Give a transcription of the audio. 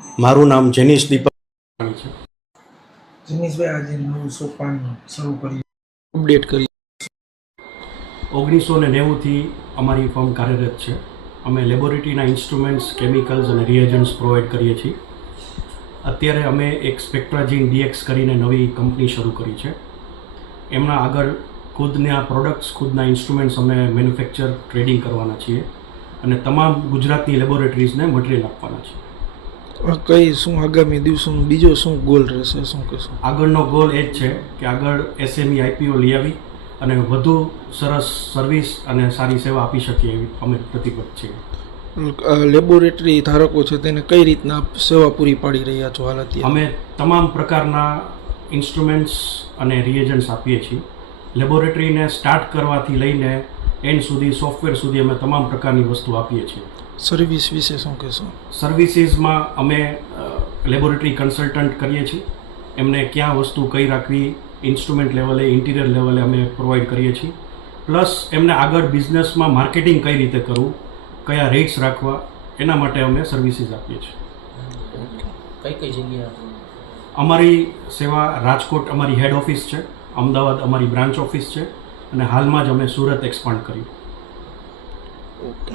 મારું નામ જેનિશ દીપક છે. જિનેશભાઈ, આજે નવું સોપાન શરૂ કર્યું, અપડેટ કરી. 1990થી અમારી ફર્મ કાર્યરત છે. અમે લેબોરેટરીના ઇન્સ્ટ્રુમેન્ટ્સ, કેમિકલ્સ અને રિએજન્ટ્સ પ્રોવાઈડ કરીએ છીએ. અત્યારે અમે એક સ્પેક્ટ્રાજીન ડીએક્સ કરીને નવી કંપની શરૂ કરી છે. એમના આગળ ખુદના પ્રોડક્ટ્સ, ખુદના ઇન્સ્ટ્રુમેન્ટ્સ અમે મેન્યુફેક્ચર, ટ્રેડિંગ કરવાના છીએ અને તમામ ગુજરાતની લેબોરેટરીઝને મટીરિયલ આપવાના છીએ. કઈ શું આગામી દિવસોનો બીજો શું ગોલ રહેશે, શું કહેશો? આગળનો ગોલ એ જ છે કે આગળ SME IPO લઈ આવી અને વધુ સરસ સર્વિસ અને સારી સેવા આપી શકીએ એવી અમે પ્રતિબદ્ધ છીએ. લેબોરેટરી ધારકો છે તેને કઈ રીતના સેવા પૂરી પાડી રહ્યા છો હાલ અત્યારે? અમે તમામ પ્રકારના ઇન્સ્ટ્રુમેન્ટ્સ અને રિએજન્ટ્સ આપીએ છીએ. લેબોરેટરીને સ્ટાર્ટ કરવાથી લઈને એન્ડ સુધી, સોફ્ટવેર સુધી અમે તમામ પ્રકારની વસ્તુ આપીએ છીએ. સર્વિસ વિશે શું કહેશો? સર્વિસીસમાં અમે લેબોરેટરી કન્સલ્ટન્ટ કરીએ છીએ. એમને ક્યાં વસ્તુ કઈ રાખવી, ઇન્સ્ટ્રુમેન્ટ લેવલે, ઇન્ટિરિયર લેવલે અમે પ્રોવાઈડ કરીએ છીએ. પ્લસ એમને આગળ બિઝનેસમાં માર્કેટિંગ કઈ રીતે કરવું, કયા રેટ્સ રાખવા, એના માટે અમે સર્વિસીસ આપીએ છીએ. કઈ જગ્યા? અમારી સેવા રાજકોટ અમારી હેડ ઓફિસ છે, અમદાવાદ અમારી બ્રાન્ચ ઓફિસ છે અને હાલમાં જ અમે સુરત એક્સપાન્ડ કર્યું. ઓકે.